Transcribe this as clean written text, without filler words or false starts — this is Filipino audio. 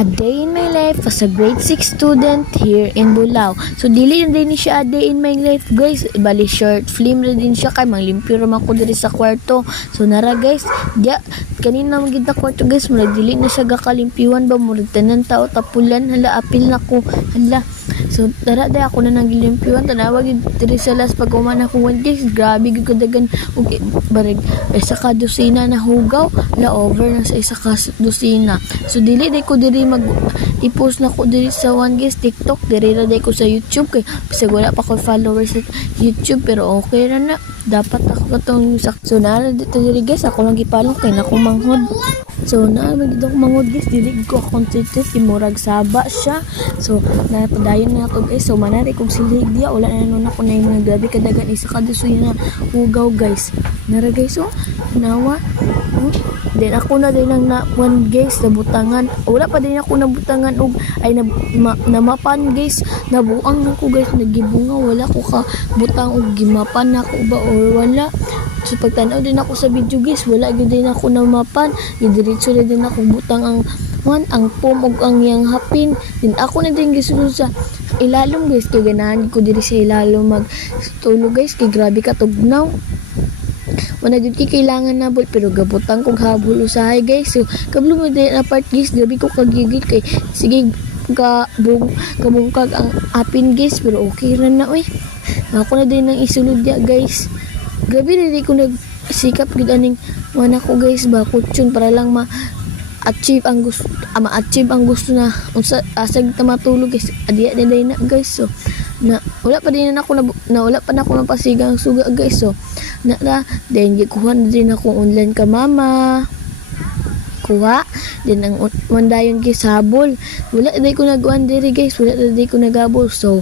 A day in my life as a grade 6 student here in Bulao. So dili na din siya a day in my life guys. Bali short film na din siya kay manglimpyo ra ko diri sa kwarto. So nara guys, kanina magid na kwarto guys, murag dili na siya gakalimpiwan ba, murag tanan tao tapulan, hala apil na ko. Hala. So tara day ako na naglimpyuan, tanawag diri sa las pag uman ako guys. Grabe gud kadagan og bareg isa ka dosina na hugaw, la over na sa isa ka dosina. So dili day ko diri mag i-post na ko diri sa one guys TikTok, diri ra day ko sa YouTube kay bisag wala pa ko followers sa YouTube, pero okay ra na, dapat ako katong so na dito diri guys ako lang gipalong kay nako manghod. So na magid ako manghod guys, dili ko concentrate kay murag saba siya. So napadayon na ako guys, so manari kog silig dia wala na nun ako na yung grabe kadagan isa ka dusoy na hugaw guys. Nara guys, so nawa then ako na din ang na one guys nabutangan, wala pa din ako nabutangan og ay namapan guys, nabuang na ko guys, nagibunga wala ko ka butang og gimapan na ko ba or wala. So pagtanaw din ako sa video guys, wala gyud din ako namapan, diretso na din ako butang ang pom og ang yang hapin. Din ako na din gisulod sa ilalom guys, kay ganahan ko diri sa ilalom mag tulog guys, kay grabe ka tugnaw. Wala jud kailangan na bol, pero gabutang kog habol usahay guys. So kablo mo din na part guys, grabe ko kagigil kay sige kabungkag ang apin guys, pero okay ra na oy. Ako na din nang isulod ya guys. Grabe na ko nagsikap gid aning mana ko guys ba kutsyon para lang ma-achieve ang gusto na unsa asag ta matulog guys. Adiya na guys. So na wala pa din ako wala pa na ako napasigang suga guys. So na then gikuha na din ako online ka mama kuha din ang mandayon guys habol, wala day ko nagwan diri guys, wala day ko nagabol. So